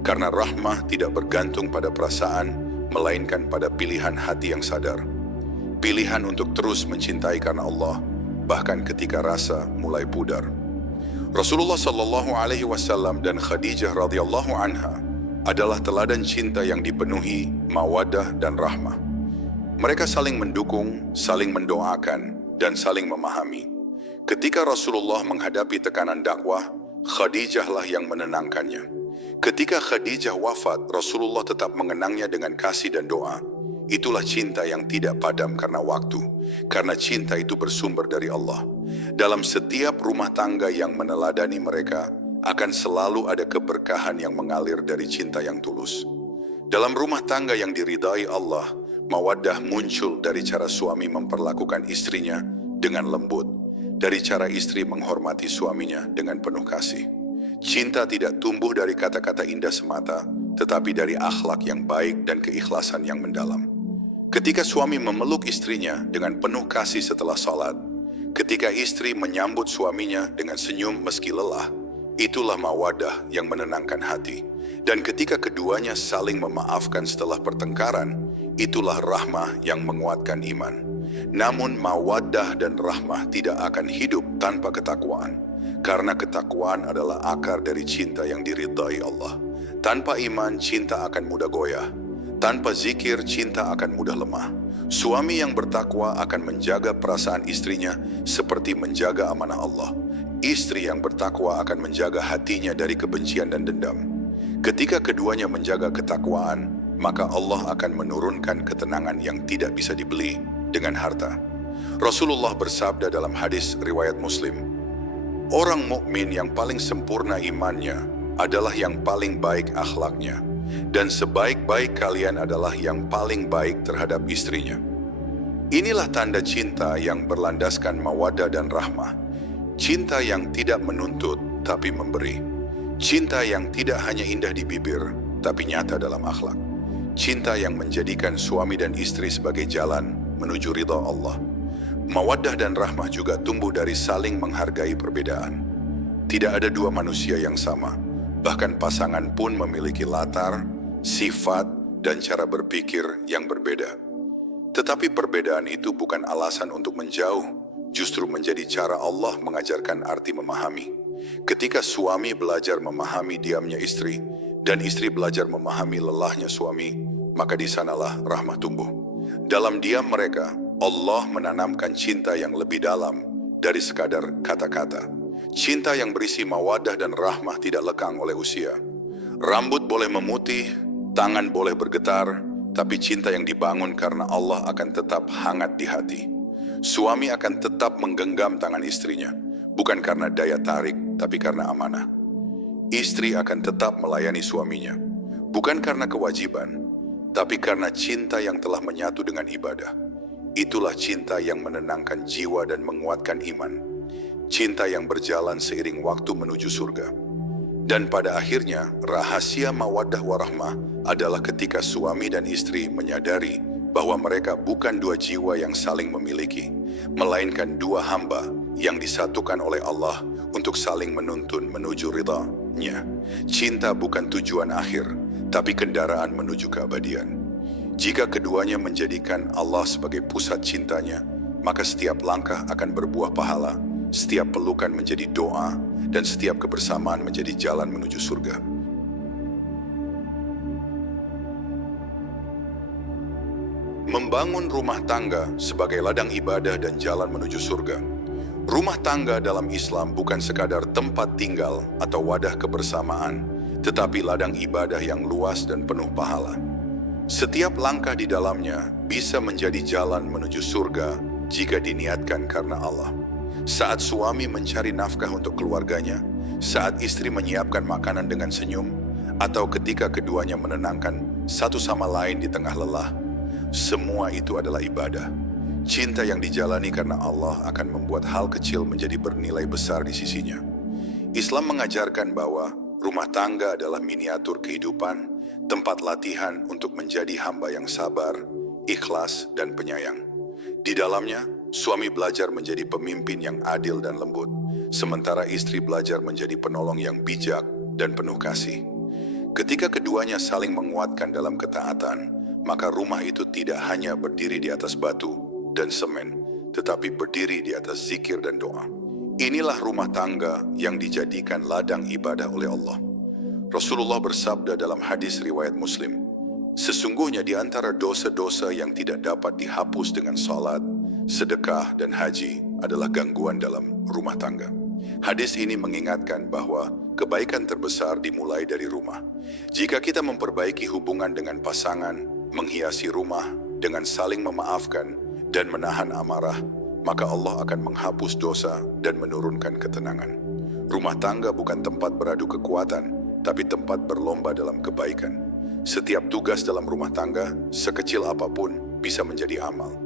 Karena rahmah tidak bergantung pada perasaan, melainkan pada pilihan hati yang sadar. Pilihan untuk terus mencintai karena Allah, bahkan ketika rasa mulai pudar. Rasulullah Shallallahu Alaihi Wasallam dan Khadijah radhiyallahu anha adalah teladan cinta yang dipenuhi mawaddah dan rahmah. Mereka saling mendukung, saling mendoakan, dan saling memahami. Ketika Rasulullah menghadapi tekanan dakwah, Khadijahlah yang menenangkannya. Ketika Khadijah wafat, Rasulullah tetap mengenangnya dengan kasih dan doa. Itulah cinta yang tidak padam karena waktu, karena cinta itu bersumber dari Allah. Dalam setiap rumah tangga yang meneladani mereka, akan selalu ada keberkahan yang mengalir dari cinta yang tulus. Dalam rumah tangga yang diridai Allah, mawaddah muncul dari cara suami memperlakukan istrinya dengan lembut, dari cara istri menghormati suaminya dengan penuh kasih. Cinta tidak tumbuh dari kata-kata indah semata, tetapi dari akhlak yang baik dan keikhlasan yang mendalam. Ketika suami memeluk istrinya dengan penuh kasih setelah salat, ketika istri menyambut suaminya dengan senyum meski lelah, itulah mawaddah yang menenangkan hati. Dan ketika keduanya saling memaafkan setelah pertengkaran, itulah rahmah yang menguatkan iman. Namun mawaddah dan rahmah tidak akan hidup tanpa ketakwaan, karena ketakwaan adalah akar dari cinta yang diridai Allah. Tanpa iman, cinta akan mudah goyah. Tanpa zikir, cinta akan mudah lemah. Suami yang bertakwa akan menjaga perasaan istrinya seperti menjaga amanah Allah. Istri yang bertakwa akan menjaga hatinya dari kebencian dan dendam. Ketika keduanya menjaga ketakwaan, maka Allah akan menurunkan ketenangan yang tidak bisa dibeli dengan harta. Rasulullah bersabda dalam hadis riwayat Muslim, orang mukmin yang paling sempurna imannya adalah yang paling baik akhlaknya. Dan sebaik-baik kalian adalah yang paling baik terhadap istrinya. Inilah tanda cinta yang berlandaskan mawaddah dan rahmah. Cinta yang tidak menuntut tapi memberi. Cinta yang tidak hanya indah di bibir tapi nyata dalam akhlak. Cinta yang menjadikan suami dan istri sebagai jalan menuju ridha Allah. Mawaddah dan rahmah juga tumbuh dari saling menghargai perbedaan. Tidak ada dua manusia yang sama. Bahkan pasangan pun memiliki latar, sifat, dan cara berpikir yang berbeda. Tetapi perbedaan itu bukan alasan untuk menjauh, justru menjadi cara Allah mengajarkan arti memahami. Ketika suami belajar memahami diamnya istri, dan istri belajar memahami lelahnya suami, maka di sanalah rahmah tumbuh. Dalam diam mereka, Allah menanamkan cinta yang lebih dalam dari sekadar kata-kata. Cinta yang berisi mawaddah dan rahmah tidak lekang oleh usia. Rambut boleh memutih, tangan boleh bergetar, tapi cinta yang dibangun karena Allah akan tetap hangat di hati. Suami akan tetap menggenggam tangan istrinya, bukan karena daya tarik, tapi karena amanah. Istri akan tetap melayani suaminya, bukan karena kewajiban, tapi karena cinta yang telah menyatu dengan ibadah. Itulah cinta yang menenangkan jiwa dan menguatkan iman. Cinta yang berjalan seiring waktu menuju surga. Dan pada akhirnya, rahasia mawaddah warahmah adalah ketika suami dan istri menyadari bahwa mereka bukan dua jiwa yang saling memiliki, melainkan dua hamba yang disatukan oleh Allah untuk saling menuntun menuju ridha-Nya. Cinta bukan tujuan akhir, tapi kendaraan menuju keabadian. Jika keduanya menjadikan Allah sebagai pusat cintanya, maka setiap langkah akan berbuah pahala. Setiap pelukan menjadi doa, dan setiap kebersamaan menjadi jalan menuju surga. Membangun rumah tangga sebagai ladang ibadah dan jalan menuju surga. Rumah tangga dalam Islam bukan sekadar tempat tinggal atau wadah kebersamaan, tetapi ladang ibadah yang luas dan penuh pahala. Setiap langkah di dalamnya bisa menjadi jalan menuju surga jika diniatkan karena Allah. Saat suami mencari nafkah untuk keluarganya, saat istri menyiapkan makanan dengan senyum, atau ketika keduanya menenangkan satu sama lain di tengah lelah, semua itu adalah ibadah. Cinta yang dijalani karena Allah akan membuat hal kecil menjadi bernilai besar di sisinya. Islam mengajarkan bahwa rumah tangga adalah miniatur kehidupan, tempat latihan untuk menjadi hamba yang sabar, ikhlas, dan penyayang. Di dalamnya, suami belajar menjadi pemimpin yang adil dan lembut, sementara istri belajar menjadi penolong yang bijak dan penuh kasih. Ketika keduanya saling menguatkan dalam ketaatan, maka rumah itu tidak hanya berdiri di atas batu dan semen, tetapi berdiri di atas zikir dan doa. Inilah rumah tangga yang dijadikan ladang ibadah oleh Allah. Rasulullah bersabda dalam hadis riwayat Muslim, sesungguhnya di antara dosa-dosa yang tidak dapat dihapus dengan salat, sedekah, dan haji adalah gangguan dalam rumah tangga. Hadis ini mengingatkan bahwa kebaikan terbesar dimulai dari rumah. Jika kita memperbaiki hubungan dengan pasangan, menghiasi rumah dengan saling memaafkan dan menahan amarah, maka Allah akan menghapus dosa dan menurunkan ketenangan. Rumah tangga bukan tempat beradu kekuatan, tapi tempat berlomba dalam kebaikan. Setiap tugas dalam rumah tangga, sekecil apapun, bisa menjadi amal.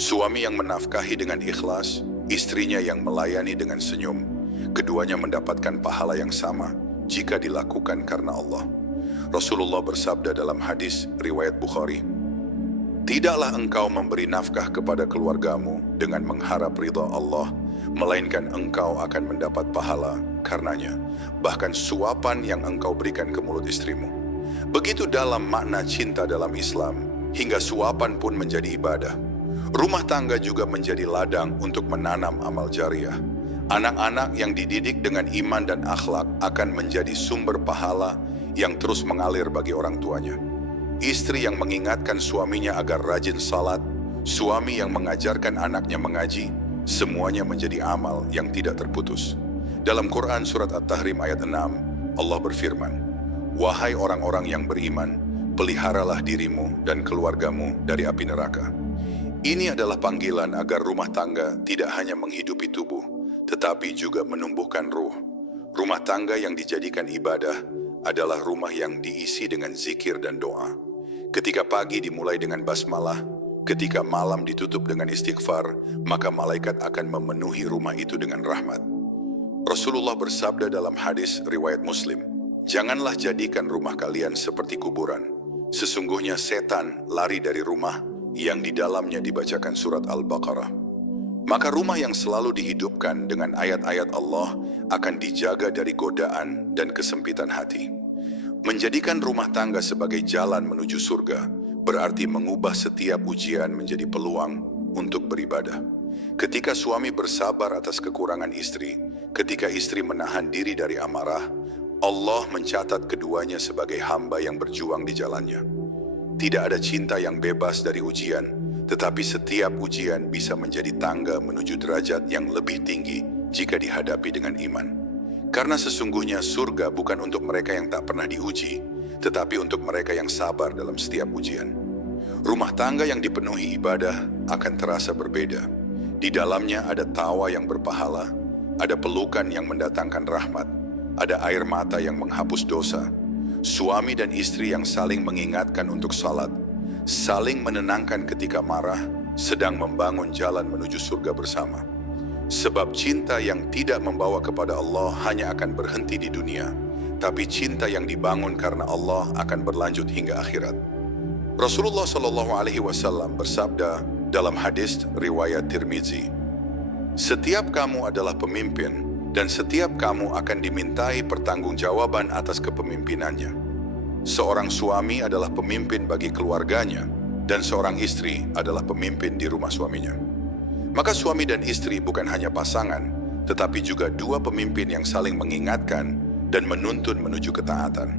Suami yang menafkahi dengan ikhlas, istrinya yang melayani dengan senyum, keduanya mendapatkan pahala yang sama jika dilakukan karena Allah. Rasulullah bersabda dalam hadis riwayat Bukhari, tidaklah engkau memberi nafkah kepada keluargamu dengan mengharap ridha Allah, melainkan engkau akan mendapat pahala karenanya, bahkan suapan yang engkau berikan ke mulut istrimu. Begitu dalam makna cinta dalam Islam, hingga suapan pun menjadi ibadah. Rumah tangga juga menjadi ladang untuk menanam amal jariah. Anak-anak yang dididik dengan iman dan akhlak akan menjadi sumber pahala yang terus mengalir bagi orang tuanya. Istri yang mengingatkan suaminya agar rajin salat, suami yang mengajarkan anaknya mengaji, semuanya menjadi amal yang tidak terputus. Dalam Quran Surat At-Tahrim ayat 6, Allah berfirman, wahai orang-orang yang beriman, peliharalah dirimu dan keluargamu dari api neraka. Ini adalah panggilan agar rumah tangga tidak hanya menghidupi tubuh, tetapi juga menumbuhkan ruh. Rumah tangga yang dijadikan ibadah adalah rumah yang diisi dengan zikir dan doa. Ketika pagi dimulai dengan basmalah, ketika malam ditutup dengan istighfar, maka malaikat akan memenuhi rumah itu dengan rahmat. Rasulullah bersabda dalam hadis riwayat Muslim, janganlah jadikan rumah kalian seperti kuburan. Sesungguhnya setan lari dari rumah yang di dalamnya dibacakan surat Al-Baqarah. Maka rumah yang selalu dihidupkan dengan ayat-ayat Allah akan dijaga dari godaan dan kesempitan hati. Menjadikan rumah tangga sebagai jalan menuju surga berarti mengubah setiap ujian menjadi peluang untuk beribadah. Ketika suami bersabar atas kekurangan istri, ketika istri menahan diri dari amarah, Allah mencatat keduanya sebagai hamba yang berjuang di jalannya. Tidak ada cinta yang bebas dari ujian, tetapi setiap ujian bisa menjadi tangga menuju derajat yang lebih tinggi jika dihadapi dengan iman. Karena sesungguhnya surga bukan untuk mereka yang tak pernah diuji, tetapi untuk mereka yang sabar dalam setiap ujian. Rumah tangga yang dipenuhi ibadah akan terasa berbeda. Di dalamnya ada tawa yang berpahala, ada pelukan yang mendatangkan rahmat, ada air mata yang menghapus dosa, suami dan istri yang saling mengingatkan untuk salat, saling menenangkan ketika marah, sedang membangun jalan menuju surga bersama. Sebab cinta yang tidak membawa kepada Allah hanya akan berhenti di dunia, tapi cinta yang dibangun karena Allah akan berlanjut hingga akhirat. Rasulullah SAW bersabda dalam hadis riwayat Tirmizi, setiap kamu adalah pemimpin dan setiap kamu akan dimintai pertanggungjawaban atas kepemimpinannya. Seorang suami adalah pemimpin bagi keluarganya dan seorang istri adalah pemimpin di rumah suaminya. Maka suami dan istri bukan hanya pasangan, tetapi juga dua pemimpin yang saling mengingatkan dan menuntun menuju ketaatan.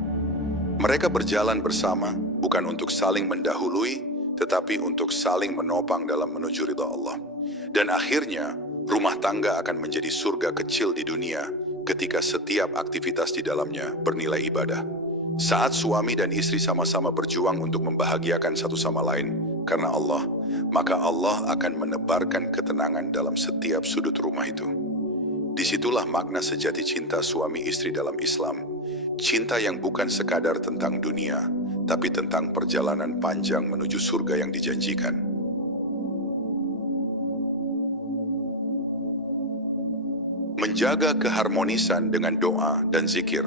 Mereka berjalan bersama bukan untuk saling mendahului, tetapi untuk saling menopang dalam menuju ridha Allah. Dan akhirnya, rumah tangga akan menjadi surga kecil di dunia ketika setiap aktivitas di dalamnya bernilai ibadah. Saat suami dan istri sama-sama berjuang untuk membahagiakan satu sama lain, karena Allah, maka Allah akan menebarkan ketenangan dalam setiap sudut rumah itu. Disitulah makna sejati cinta suami istri dalam Islam. Cinta yang bukan sekadar tentang dunia, tapi tentang perjalanan panjang menuju surga yang dijanjikan. Menjaga keharmonisan dengan doa dan zikir.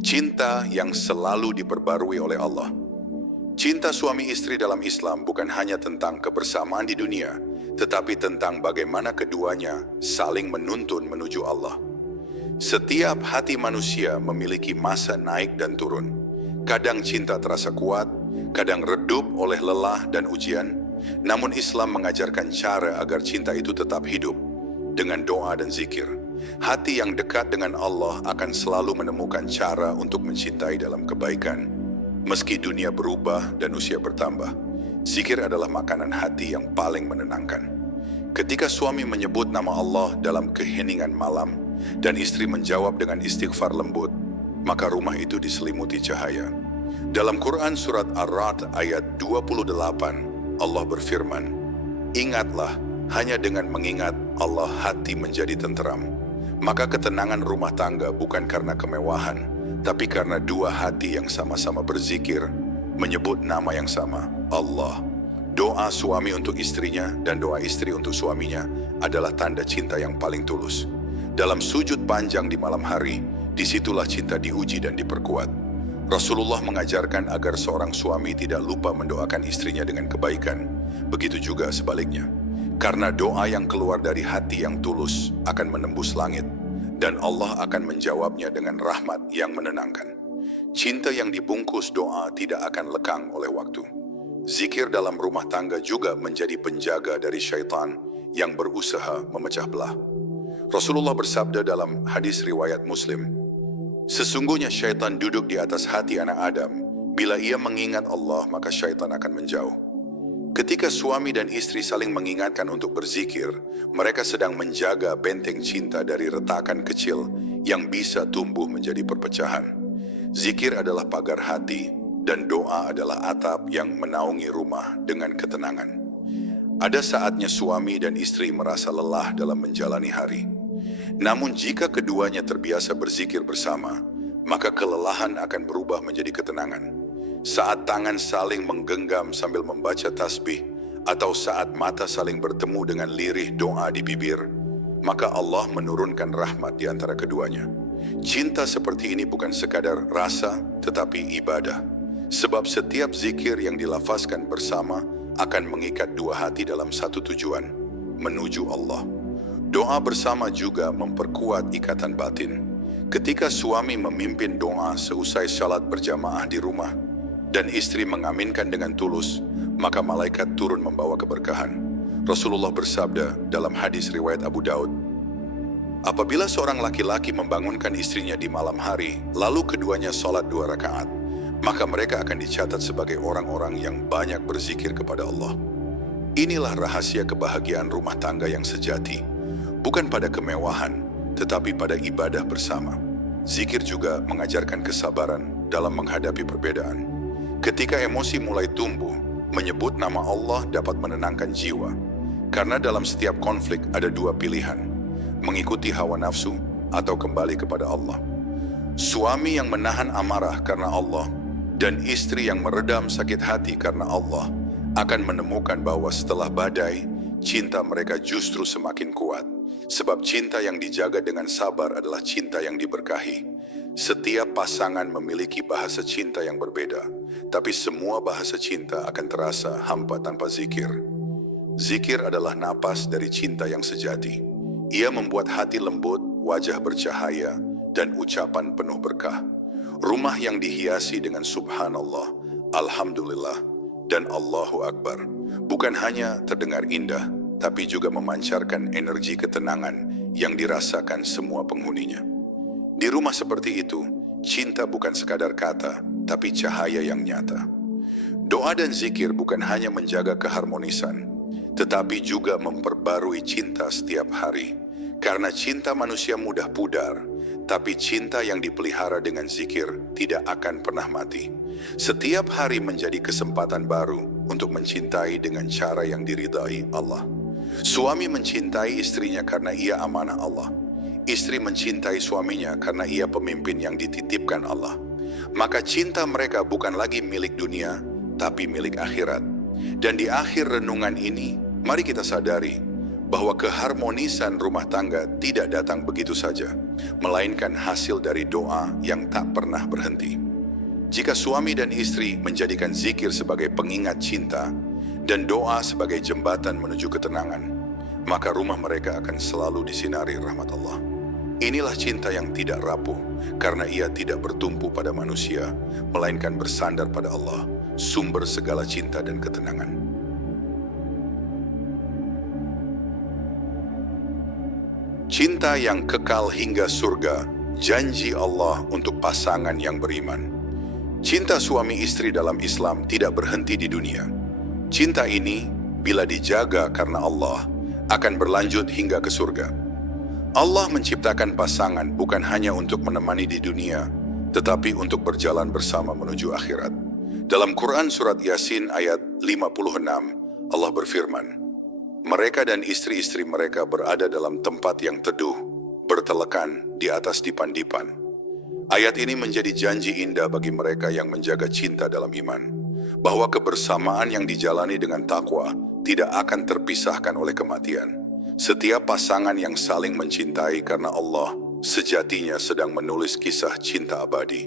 Cinta yang selalu diperbarui oleh Allah. Cinta suami istri dalam Islam bukan hanya tentang kebersamaan di dunia, tetapi tentang bagaimana keduanya saling menuntun menuju Allah. Setiap hati manusia memiliki masa naik dan turun. Kadang cinta terasa kuat, kadang redup oleh lelah dan ujian. Namun Islam mengajarkan cara agar cinta itu tetap hidup dengan doa dan zikir. Hati yang dekat dengan Allah akan selalu menemukan cara untuk mencintai dalam kebaikan. Meski dunia berubah dan usia bertambah, zikir adalah makanan hati yang paling menenangkan. Ketika suami menyebut nama Allah dalam keheningan malam dan istri menjawab dengan istighfar lembut, maka rumah itu diselimuti cahaya. Dalam Quran surat Ar-Ra'd ayat 28, Allah berfirman, "Ingatlah, hanya dengan mengingat Allah hati menjadi tenteram." Maka ketenangan rumah tangga bukan karena kemewahan, tapi karena dua hati yang sama-sama berzikir, menyebut nama yang sama, Allah. Doa suami untuk istrinya dan doa istri untuk suaminya adalah tanda cinta yang paling tulus. Dalam sujud panjang di malam hari, disitulah cinta diuji dan diperkuat. Rasulullah mengajarkan agar seorang suami tidak lupa mendoakan istrinya dengan kebaikan. Begitu juga sebaliknya. Karena doa yang keluar dari hati yang tulus akan menembus langit, dan Allah akan menjawabnya dengan rahmat yang menenangkan. Cinta yang dibungkus doa tidak akan lekang oleh waktu. Zikir dalam rumah tangga juga menjadi penjaga dari syaitan yang berusaha memecah belah. Rasulullah bersabda dalam hadis riwayat Muslim, "Sesungguhnya syaitan duduk di atas hati anak Adam. Bila ia mengingat Allah, maka syaitan akan menjauh." Ketika suami dan istri saling mengingatkan untuk berzikir, mereka sedang menjaga benteng cinta dari retakan kecil yang bisa tumbuh menjadi perpecahan. Zikir adalah pagar hati, dan doa adalah atap yang menaungi rumah dengan ketenangan. Ada saatnya suami dan istri merasa lelah dalam menjalani hari. Namun jika keduanya terbiasa berzikir bersama, maka kelelahan akan berubah menjadi ketenangan. Saat tangan saling menggenggam sambil membaca tasbih, atau saat mata saling bertemu dengan lirih doa di bibir, maka Allah menurunkan rahmat di antara keduanya. Cinta seperti ini bukan sekadar rasa, tetapi ibadah. Sebab setiap zikir yang dilafazkan bersama akan mengikat dua hati dalam satu tujuan, menuju Allah. Doa bersama juga memperkuat ikatan batin. Ketika suami memimpin doa seusai salat berjamaah di rumah, dan istri mengaminkan dengan tulus, maka malaikat turun membawa keberkahan. Rasulullah bersabda dalam hadis riwayat Abu Daud, "Apabila seorang laki-laki membangunkan istrinya di malam hari, lalu keduanya sholat 2 rakaat, maka mereka akan dicatat sebagai orang-orang yang banyak berzikir kepada Allah." Inilah rahasia kebahagiaan rumah tangga yang sejati, bukan pada kemewahan, tetapi pada ibadah bersama. Zikir juga mengajarkan kesabaran dalam menghadapi perbedaan. Ketika emosi mulai tumbuh, menyebut nama Allah dapat menenangkan jiwa. Karena dalam setiap konflik ada dua pilihan, mengikuti hawa nafsu atau kembali kepada Allah. Suami yang menahan amarah karena Allah dan istri yang meredam sakit hati karena Allah akan menemukan bahwa setelah badai, cinta mereka justru semakin kuat. Sebab cinta yang dijaga dengan sabar adalah cinta yang diberkahi. Setiap pasangan memiliki bahasa cinta yang berbeda, tapi semua bahasa cinta akan terasa hampa tanpa zikir. Zikir adalah napas dari cinta yang sejati. Ia membuat hati lembut, wajah bercahaya, dan ucapan penuh berkah. Rumah yang dihiasi dengan subhanallah, alhamdulillah, dan Allahu Akbar bukan hanya terdengar indah, tapi juga memancarkan energi ketenangan yang dirasakan semua penghuninya. Di rumah seperti itu, cinta bukan sekadar kata, tapi cahaya yang nyata. Doa dan zikir bukan hanya menjaga keharmonisan, tetapi juga memperbarui cinta setiap hari. Karena cinta manusia mudah pudar, tapi cinta yang dipelihara dengan zikir tidak akan pernah mati. Setiap hari menjadi kesempatan baru untuk mencintai dengan cara yang diridai Allah. Suami mencintai istrinya karena ia amanah Allah. Istri mencintai suaminya karena ia pemimpin yang dititipkan Allah. Maka cinta mereka bukan lagi milik dunia, tapi milik akhirat. Dan di akhir renungan ini, mari kita sadari bahwa keharmonisan rumah tangga tidak datang begitu saja, melainkan hasil dari doa yang tak pernah berhenti. Jika suami dan istri menjadikan zikir sebagai pengingat cinta dan doa sebagai jembatan menuju ketenangan, maka rumah mereka akan selalu disinari rahmat Allah. Inilah cinta yang tidak rapuh, karena ia tidak bertumpu pada manusia, melainkan bersandar pada Allah, sumber segala cinta dan ketenangan. Cinta yang kekal hingga surga, janji Allah untuk pasangan yang beriman. Cinta suami istri dalam Islam tidak berhenti di dunia. Cinta ini, bila dijaga karena Allah, akan berlanjut hingga ke surga. Allah menciptakan pasangan bukan hanya untuk menemani di dunia, tetapi untuk berjalan bersama menuju akhirat. Dalam Quran Surat Yasin ayat 56, Allah berfirman, mereka dan istri-istri mereka berada dalam tempat yang teduh, bertelekan di atas dipan-dipan. Ayat ini menjadi janji indah bagi mereka yang menjaga cinta dalam iman, bahwa kebersamaan yang dijalani dengan takwa tidak akan terpisahkan oleh kematian. Setiap pasangan yang saling mencintai karena Allah sejatinya sedang menulis kisah cinta abadi.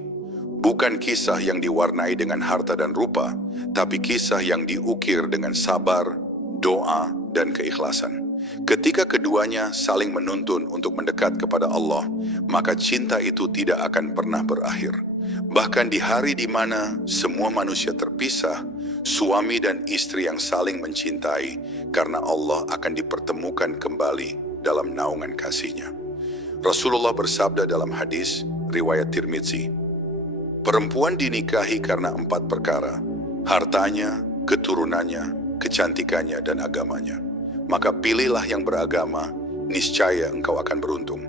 Bukan kisah yang diwarnai dengan harta dan rupa, tapi kisah yang diukir dengan sabar, doa, dan keikhlasan. Ketika keduanya saling menuntun untuk mendekat kepada Allah, maka cinta itu tidak akan pernah berakhir. Bahkan di hari di mana semua manusia terpisah, suami dan istri yang saling mencintai karena Allah akan dipertemukan kembali dalam naungan kasih-Nya. Rasulullah bersabda dalam hadis riwayat Tirmidzi, perempuan dinikahi karena 4 perkara, hartanya, keturunannya, kecantikannya, dan agamanya. Maka pilihlah yang beragama, niscaya engkau akan beruntung.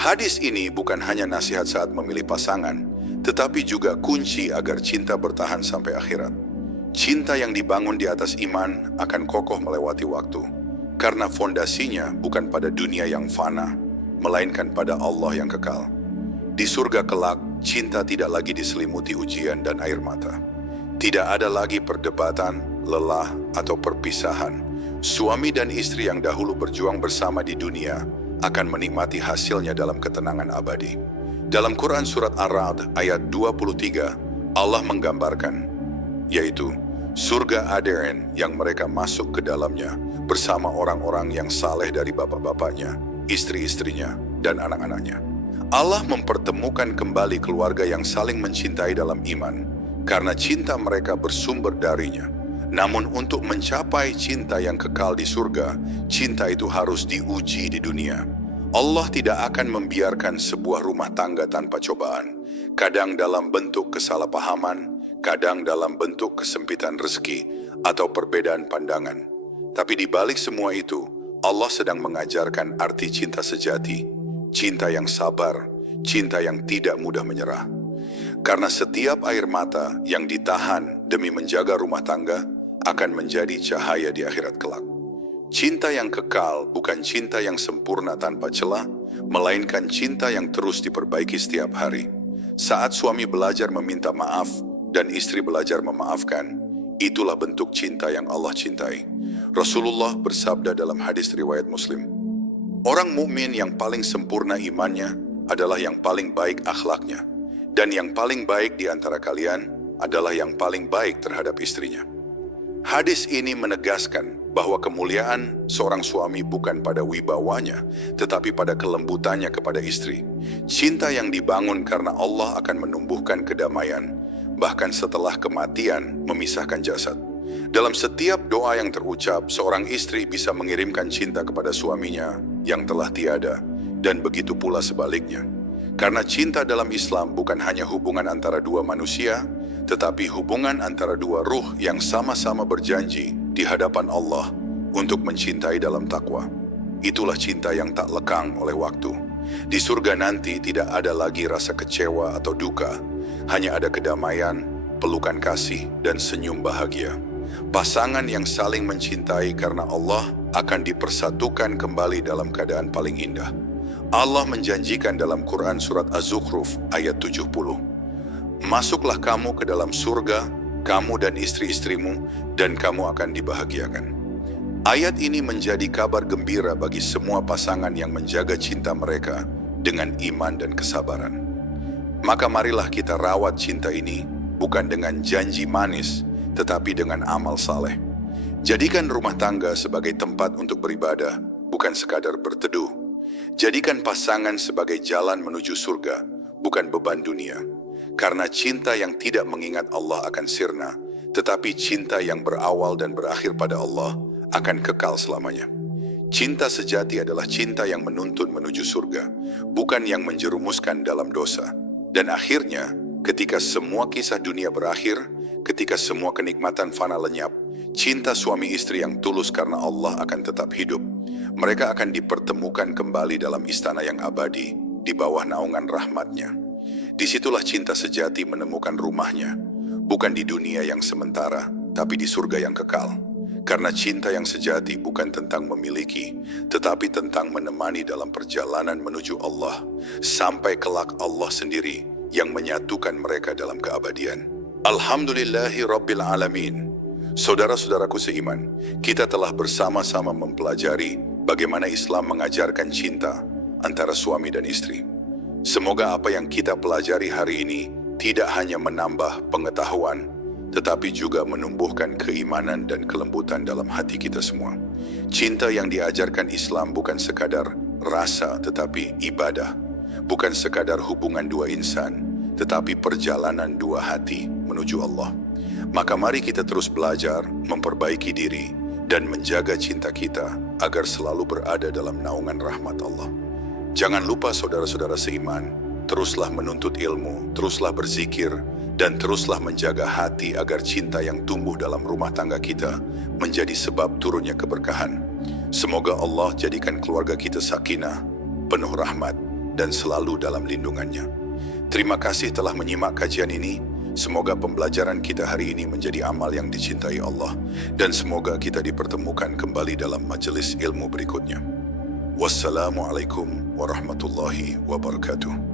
Hadis ini bukan hanya nasihat saat memilih pasangan, tetapi juga kunci agar cinta bertahan sampai akhirat. Cinta yang dibangun di atas iman akan kokoh melewati waktu, karena fondasinya bukan pada dunia yang fana, melainkan pada Allah yang kekal. Di surga kelak, cinta tidak lagi diselimuti ujian dan air mata. Tidak ada lagi perdebatan, lelah, atau perpisahan. Suami dan istri yang dahulu berjuang bersama di dunia akan menikmati hasilnya dalam ketenangan abadi. Dalam Quran Surat Ar-Ra'd ayat 23, Allah menggambarkan, yaitu surga Aden yang mereka masuk ke dalamnya bersama orang-orang yang saleh dari bapak-bapaknya, istri-istrinya, dan anak-anaknya. Allah mempertemukan kembali keluarga yang saling mencintai dalam iman, karena cinta mereka bersumber darinya. Namun untuk mencapai cinta yang kekal di surga, cinta itu harus diuji di dunia. Allah tidak akan membiarkan sebuah rumah tangga tanpa cobaan, kadang dalam bentuk kesalahpahaman, kadang dalam bentuk kesempitan rezeki atau perbedaan pandangan. Tapi di balik semua itu, Allah sedang mengajarkan arti cinta sejati, cinta yang sabar, cinta yang tidak mudah menyerah. Karena setiap air mata yang ditahan demi menjaga rumah tangga akan menjadi cahaya di akhirat kelak. Cinta yang kekal bukan cinta yang sempurna tanpa celah, melainkan cinta yang terus diperbaiki setiap hari. Saat suami belajar meminta maaf dan istri belajar memaafkan, itulah bentuk cinta yang Allah cintai. Rasulullah bersabda dalam hadis riwayat Muslim, orang mukmin yang paling sempurna imannya adalah yang paling baik akhlaknya, dan yang paling baik di antara kalian adalah yang paling baik terhadap istrinya. Hadis ini menegaskan bahwa kemuliaan seorang suami bukan pada wibawanya, tetapi pada kelembutannya kepada istri. Cinta yang dibangun karena Allah akan menumbuhkan kedamaian, bahkan setelah kematian memisahkan jasad. Dalam setiap doa yang terucap, seorang istri bisa mengirimkan cinta kepada suaminya yang telah tiada, dan begitu pula sebaliknya. Karena cinta dalam Islam bukan hanya hubungan antara dua manusia, tetapi hubungan antara dua ruh yang sama-sama berjanji di hadapan Allah untuk mencintai dalam takwa. Itulah cinta yang tak lekang oleh waktu. Di surga nanti tidak ada lagi rasa kecewa atau duka, hanya ada kedamaian, pelukan kasih, dan senyum bahagia. Pasangan yang saling mencintai karena Allah akan dipersatukan kembali dalam keadaan paling indah. Allah menjanjikan dalam Quran surat Az-Zukhruf ayat 70, "Masuklah kamu ke dalam surga, kamu dan istri-istrimu, dan kamu akan dibahagiakan." Ayat ini menjadi kabar gembira bagi semua pasangan yang menjaga cinta mereka dengan iman dan kesabaran. Maka marilah kita rawat cinta ini bukan dengan janji manis, tetapi dengan amal saleh. Jadikan rumah tangga sebagai tempat untuk beribadah, bukan sekadar berteduh. Jadikan pasangan sebagai jalan menuju surga, bukan beban dunia. Karena cinta yang tidak mengingat Allah akan sirna, tetapi cinta yang berawal dan berakhir pada Allah akan kekal selamanya. Cinta sejati adalah cinta yang menuntun menuju surga, bukan yang menjerumuskan dalam dosa. Dan akhirnya, ketika semua kisah dunia berakhir, ketika semua kenikmatan fana lenyap, cinta suami istri yang tulus karena Allah akan tetap hidup. Mereka akan dipertemukan kembali dalam istana yang abadi, di bawah naungan rahmat-Nya. Disitulah cinta sejati menemukan rumahnya, bukan di dunia yang sementara, tapi di surga yang kekal. Karena cinta yang sejati bukan tentang memiliki, tetapi tentang menemani dalam perjalanan menuju Allah, sampai kelak Allah sendiri yang menyatukan mereka dalam keabadian. Alhamdulillahi Rabbil Alamin. Saudara-saudaraku seiman, kita telah bersama-sama mempelajari bagaimana Islam mengajarkan cinta antara suami dan istri. Semoga apa yang kita pelajari hari ini tidak hanya menambah pengetahuan, tetapi juga menumbuhkan keimanan dan kelembutan dalam hati kita semua. Cinta yang diajarkan Islam bukan sekadar rasa, tetapi ibadah. Bukan sekadar hubungan dua insan, tetapi perjalanan dua hati menuju Allah. Maka mari kita terus belajar, memperbaiki diri, dan menjaga cinta kita agar selalu berada dalam naungan rahmat Allah. Jangan lupa saudara-saudara seiman, teruslah menuntut ilmu, teruslah berzikir, dan teruslah menjaga hati agar cinta yang tumbuh dalam rumah tangga kita menjadi sebab turunnya keberkahan. Semoga Allah jadikan keluarga kita sakinah, penuh rahmat, dan selalu dalam lindungannya. Terima kasih telah menyimak kajian ini. Semoga pembelajaran kita hari ini menjadi amal yang dicintai Allah, dan semoga kita dipertemukan kembali dalam majelis ilmu berikutnya. Wassalamualaikum warahmatullahi wabarakatuh.